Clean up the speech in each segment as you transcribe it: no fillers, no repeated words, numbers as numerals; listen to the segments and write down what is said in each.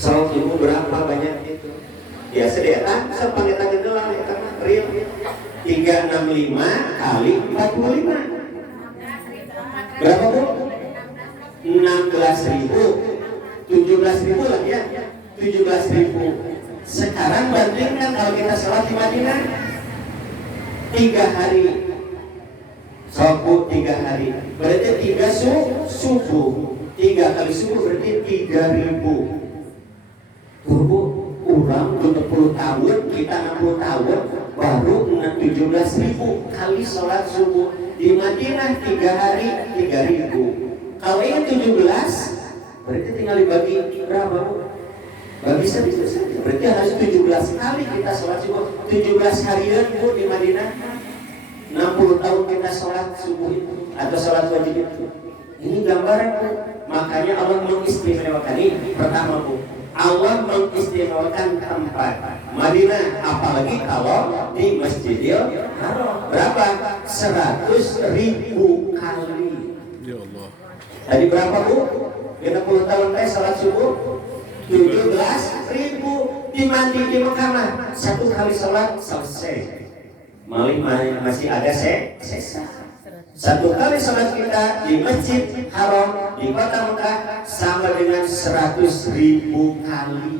Sholat ibu berapa banyak itu? Ya sedetan, sepanggitan gedelang ya karena real 365 kali 45. Berapa bu? 16.000, 17.000 lah ya, 17.000. Sekarang bandingkan kalau kita sholat di Madinah 3 hari, subuh 3 hari, berarti 3 subuh, 3 kali subuh berarti 3.000. Turbo ulang 20 tahun, kita 60 tahun, baru 17.000 kali sholat subuh di Madinah 3 hari 3.000. Kalau ini 17, berarti tinggal dibagi berapa bu? Bagi satu saja. Berarti harus 17 kali kita sholat subuh. 17 harian bu di Madinah. 60 tahun kita sholat subuh itu atau sholat wajib itu. Ini gambaran bu. Makanya Allah mengistimewakan ini. Pertama bu, Allah mengistimewakan tempat Madinah, apalagi kalau di Masjidil Haram. Berapa? 100.000 kali. Ya Allah. Tadi berapa bu? 50 tahun sholat subuh 17.000. Di mandi di Mekah satu kali sholat selesai. Masih ada sisa. Satu kali sholat kita di Masjid Haram di kota Mekah sama dengan 100.000 kali.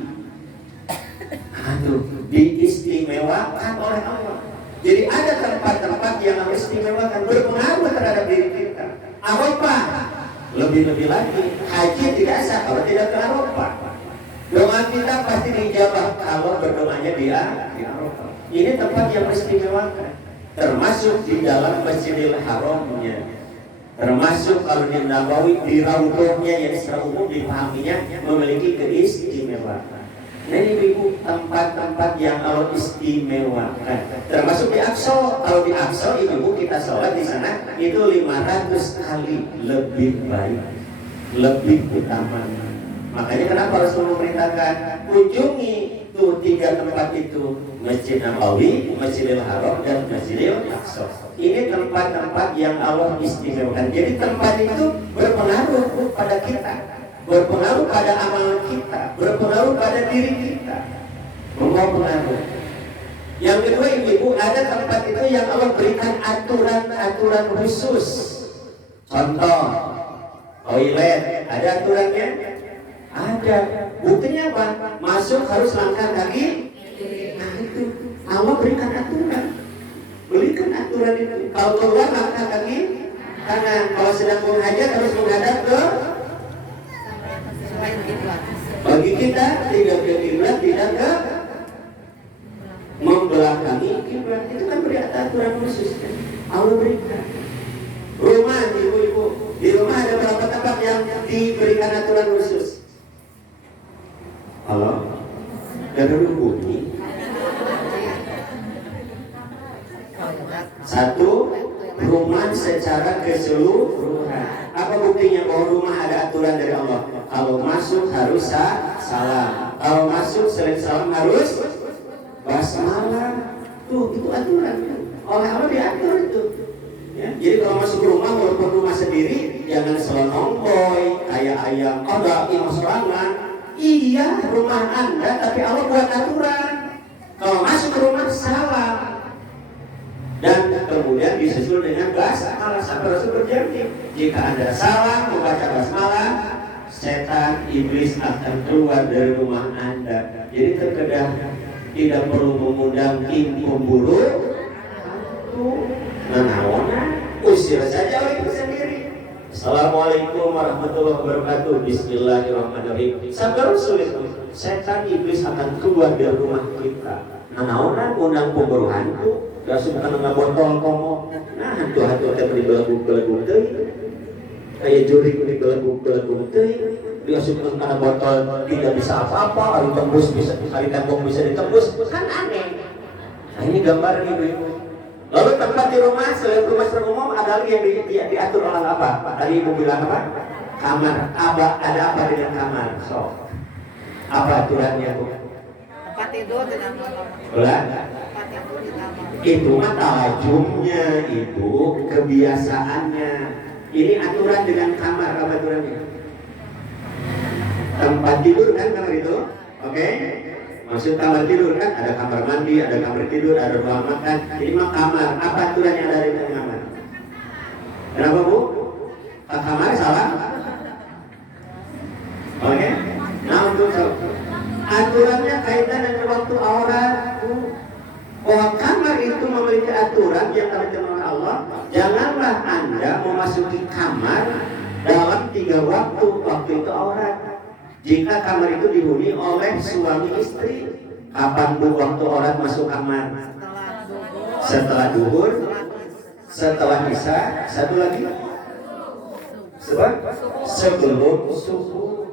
Aduh, diistimewakan oleh Allah. Jadi ada tempat-tempat yang harus istimewakan, berpengaruh terhadap diri kita. Arafah lebih-lebih lagi. Haji tidak sah kalau tidak ke Arafah. Doa kita pasti dijawab kalau berdoanya di Arafah. Ini tempat yang istimewakan, termasuk di dalam Masjidil Haramnya, termasuk kalau di Nabawi di Raudhahnya yang secara umum dipahaminya memiliki keistimewaan. Nah ini ibu tempat-tempat yang Allah istimewakan, termasuk di Aqsa. Kalau di Aqsa ibu kita sholat di sana itu 500 kali lebih baik, lebih utama. Makanya kenapa Rasulullah memerintahkan kunjungi tuh 3 tempat itu, Masjid Nabawi, Masjidil Haram, dan Masjidil Aqsa. Ini tempat-tempat yang Allah istimewakan. Jadi tempat itu berpengaruh pada kita, berpengaruh pada amal kita, berpengaruh pada diri kita, mempengaruhi. Yang kedua ibu, ada tempat itu yang Allah berikan aturan-aturan khusus. Contoh, toilet, ada aturannya? Ada. Buktinya apa? Masuk harus langkah kaki. Nah itu Allah berikan aturan. Berikan aturan itu. Kalau keluar langkah kaki kanan. Kalau sedang menghajat harus menghadap ke. Bagi kita tidak ke kiblat, tidak ke membelakangi kiblat. Itu kan beri aturan khusus. Allah berikan. Rumah ibu-ibu, di rumah ada berapa tempat yang diberikan aturan khusus? Halo, dari bunyi. Satu, rumah secara keseluruhan. Apa buktinya bahwa rumah ada aturan dari Allah? Kalau masuk harus salam. Kalau masuk selain salam harus basmalah. Tuh, itu aturan. Oleh Allah diatur itu. Ya, jadi kalau masuk rumah walaupun rumah sendiri jangan selonongkoy kayak ayam. Oh, enggak, ini serangan. Iya, rumah Anda, tapi Allah buat aturan. Kalau masuk ke rumah salam, dan kemudian disusul dengan basmalah. Sampai Rasul berjanji, jika Anda salam membaca basmalah, setan iblis akan keluar dari rumah Anda. Jadi terkadang tidak perlu mengundang tim pemburu. Usir saja oleh itu sendiri. Assalamualaikum warahmatullahi wabarakatuh. Bismillahirrahmanirrahim. Sampai Rasul itu, setan iblis akan keluar dari rumah kita. Naonan undang pemburuhan itu, langsung kena botol komo. Nah, hantu-hantu teh belagu-belagu teh, kayak juri belagu-belagu teh, langsung kena botol tidak bisa apa-apa, hari tembus bisa, hari tembok bisa ditembus, kan aneh. Nah ini gambar ibu-ibu. Lalu tempat di rumah, selain rumah secara umum ada lagi yang diatur oleh apa? Tadi ibu bilang apa? Kamar. Ada apa dengan kamar? So, apa aturannya bu? Tempat tidur di kamar. Tempat tidur di kamar. Itu mah talajumnya ibu, kebiasaannya. Ini aturan dengan kamar, apa aturannya? tempat tidur kan kamar itu, oke? Maksud kamar tidur kan ada kamar mandi, ada kamar tidur, ada ruang makan. Ini mah kamar. Apa aturan yang ada di dalam kamar? Kenapa Bu? Kamar salah? Oke? Nah untuk aturannya kaitan dengan waktu aurat. Bahwa kamar itu memiliki aturan yang diaturkan oleh Allah. Janganlah Anda memasuki kamar dalam 3 waktu. Waktu itu aurat. Jika kamar itu dihuni oleh suami istri, kapan Bu waktu aurat masuk kamar? Setelah duhur, setelah isya, satu lagi sebelum subuh.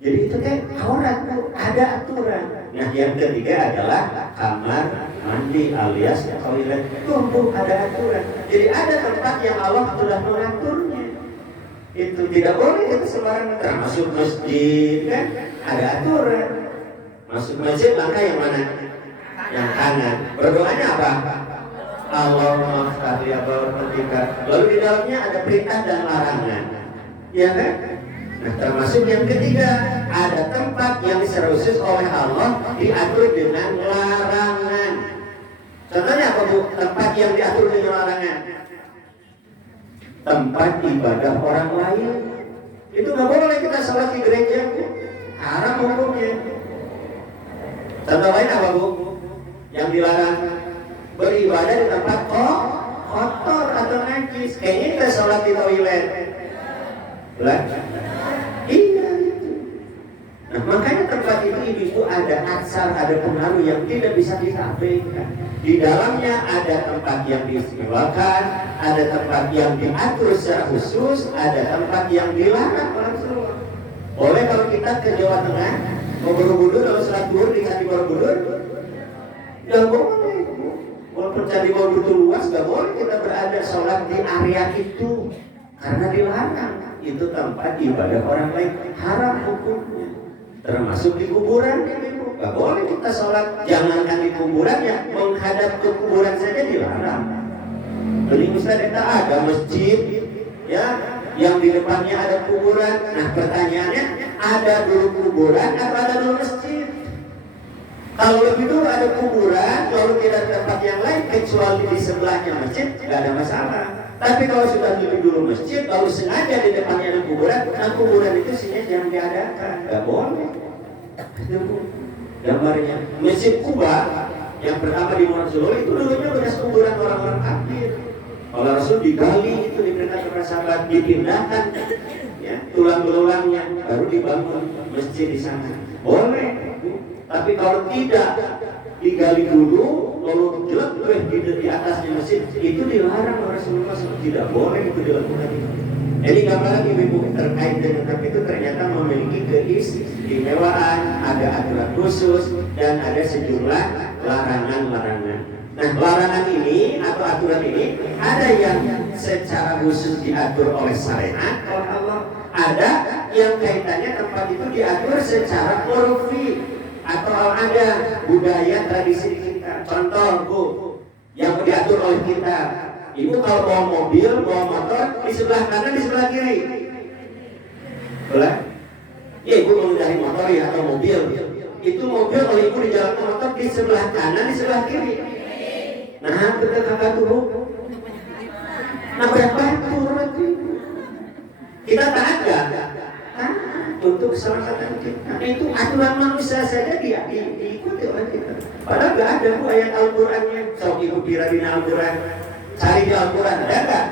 Jadi itu kan aurat, ada aturan. Nah yang ketiga adalah kamar mandi alias toilet. Tuh ada aturan. Jadi ada tempat yang Allah sudah mengaturnya. Itu tidak boleh itu sembarangan. Termasuk masjid kan ada aturan. Masuk masjid langkah yang mana? Yang kanan. Berdoanya apa? Allahumma sholli ala Muhammad. Lalu di dalamnya ada perintah dan larangan. Ya kan? Nah termasuk yang ketiga, ada tempat yang secara khusus oleh Allah diatur dengan larangan. Contohnya apa Bu? Tempat yang diatur dengan larangan. Tempat ibadah orang lain. Itu nggak boleh kita sholat di gereja Bu. Haram hukumnya. Contoh lain apa Bu? Yang dilarang beribadah di tempat kotor atau najis. Kayaknya kita sholat di toilet. Belah? Iya itu. Nah makanya tempat itu ada asal, ada pengaruh yang tidak bisa kita abaikan. Di dalamnya ada tempat yang diistimewakan, ada tempat yang diatur secara khusus, ada tempat yang dilarang oleh Rasulullah. Boleh kalau kita ke Jawa Tengah mau Borobudur, kalau sholat duhur di Candi Borobudur, nggak boleh. Walaupun Candi Borobudur luas, nggak boleh kita berada sholat di area itu karena dilarang. Itu tempat ibadah orang lain, haram hukumnya. Termasuk di kuburan, nggak boleh kita sholat. Jangankan di kuburan ya, menghadap ke kuburan saja dilarang. Jadi misalnya kita ada masjid, ya, yang di depannya ada kuburan. Nah pertanyaannya, ada dulu kuburan atau ada dulu masjid? Kalau lebih dulu ada kuburan, lalu tidak ada tempat yang lain kecuali di sebelahnya masjid, nggak ada masalah. Tapi kalau sudah lebih dulu masjid, lalu sengaja di depannya ada kuburan, nah kuburan itu sengaja jangan diadakan, nggak boleh. Itu gambarnya Masjid Kuba yang pertama di Rasulullah itu dulunya bekas kuburan orang-orang kafir. Oleh Rasul digali itu diperintah kepada sahabat, dipindahkan ya tulang belulangnya, baru dibangun masjid di sana. Boleh. Tapi kalau tidak digali dulu, lalu jelek di atasnya masjid, itu dilarang oleh Rasulullah SAW. Tidak boleh itu dilakukan. Jadi gambaran ibu-ibu terkait dengan hal itu ternyata memiliki keistimewaan, ada aturan khusus dan ada sejumlah larangan-larangan. Nah, larangan ini atau aturan ini ada yang secara khusus diatur oleh syariat oleh Allah, ada yang kaitannya tempat itu diatur secara urfi atau ada budaya tradisi kita. Contoh Bu, yang diatur oleh kita, Ibu kalau bawa mobil, bawa motor di sebelah kanan, di sebelah kiri. Boleh? Ya Ibu mengendarai motor ya atau mobil. Itu mobil kalau Ibu di jalan motor di sebelah kanan, di sebelah kiri. Nah, betul kakak turun. Nah, berapa turun itu? Kita taat gak? Untuk keselamatan kita. Nah, itu aturan manusia saja dia diikuti oleh kita. Padahal gak ada Bu ayat Al-Qurannya. Sok Ibu kira di Al-Quran. Cari di Al-Quran, ada nggak?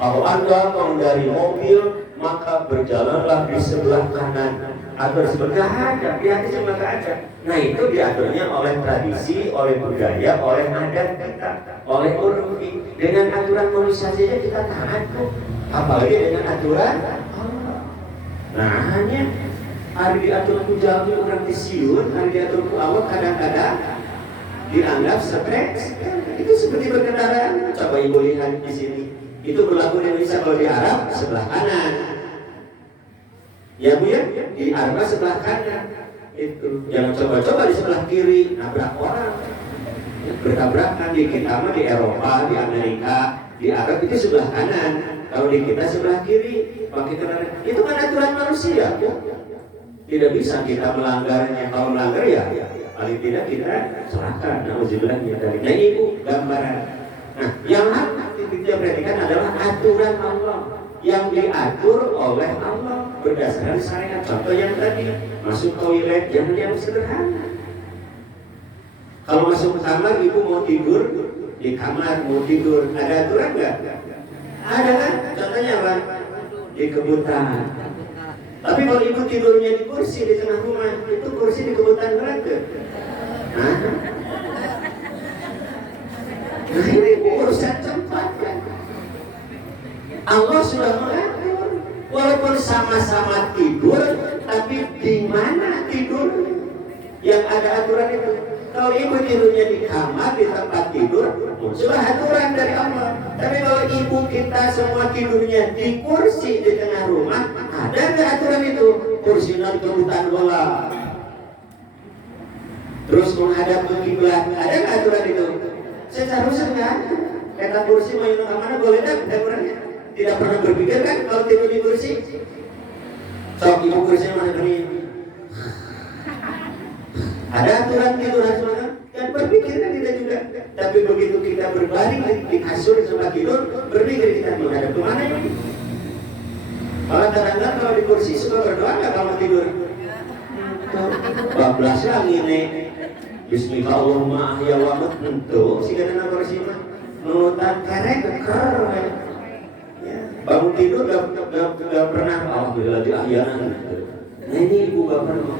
Kalau Anda mengendarai mobil, maka berjalanlah di sebelah kanan atau di sebelah ada, di hadis yang nggak ada. Nah itu diaturnya oleh tradisi, oleh budaya, oleh adat kita, oleh urfi. Dengan aturan manusia saja kita taat kok, apalagi dengan aturan Allah. Nah hanya hari diaturku jalan orang disiun, hari diaturku Allah kadang-kadang dianggap stres. Itu seperti berkendaraan. Coba Ibu lihat di sini. Itu berlaku di Indonesia. Kalau di Arab sebelah kanan. Ya Bu ya, di Arab sebelah kanan. Itu jangan coba-coba di sebelah kiri nabrak orang. Bertabrakan di kita mah di Eropa, di Amerika Di Arab itu sebelah kanan, kalau di kita sebelah kiri. Pakai kanan. Itu kan aturan manusia, ya. Tidak bisa kita melanggarnya. Kalau melanggar ya paling tidak kita celaka. Nauzubillah min dzalik. Nah, ini Bu gambaran. Nah, yang harus kita perhatikan adalah aturan Allah yang diatur oleh Allah berdasarkan syariat. Contoh yang tadi, masuk toilet jangan yang sederhana. Kalau masuk ke kamar, ibu mau tidur di kamar, mau tidur, ada aturan nggak? Ada kan? Contohnya apa? Di kebutan. Tapi kalau ibu tidurnya di kursi di tengah rumah, itu kursi di kebutan berapa? Nah ini urusan tempat kan. Allah sudah mengatur, walaupun sama-sama tidur, tapi di mana tidur? Yang ada aturan itu. Kalau ibu tidurnya di kamar, di tempat tidur, muncullah aturan dari Allah. Tapi kalau ibu kita semua tidurnya di kursi di tengah rumah, ada nggak aturan itu? Kursi di kebutan bola, terus menghadap ke kiblat, ada nggak aturan itu? Seharusnya nggak. Kata kursi mau yang kemana boleh dah aturannya. Tidak pernah berpikir kan kalau tidur di kursi. Sok ibu kursi mana beri? Ada aturan tidur harus mana? Dan berpikir kan kita juga. Tapi begitu kita berbaring di kasur tempat tidur, berpikir kita menghadap ke mana ini? Kalau kadang-kadang kalau di kursi suka berdoa nggak kalau tidur? Bablas lagi nih. Bismillahirrahmanirrahim. Ya wamat tentu. Si kadang kursi mah nurutan kerek ker. Bangun tidur gak pernah alhamdulillah di ahyanan. Nah ini ibu gak pernah.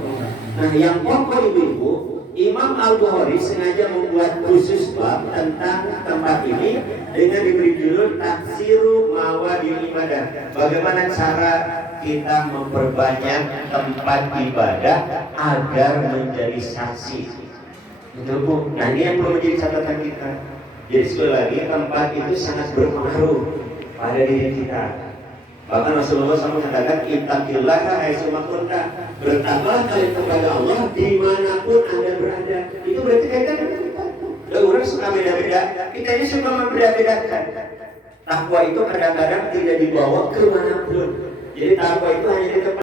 Nah yang pokok ibu Imam Al-Bukhari sengaja membuat khusus bab tentang tempat ini dengan diberi judul Tafsiru Mawadil Ibadah. Bagaimana cara kita memperbanyak tempat ibadah agar menjadi saksi. Itu Bu. Nah ini yang perlu menjadi catatan kita. Jadi sekali lagi tempat itu sangat berpengaruh pada diri kita. Bahkan Rasulullah SAW mengatakan ittaqillaha haitsu ma kunta. Bertakwalah kalian kepada Allah dimanapun Anda berada. Itu berarti kaitan dengan kita. Dan orang suka beda-beda. Kita ini suka membeda-bedakan. Takwa itu kadang-kadang tidak dibawa ke manapun. Jadi takwa itu hanya di tempat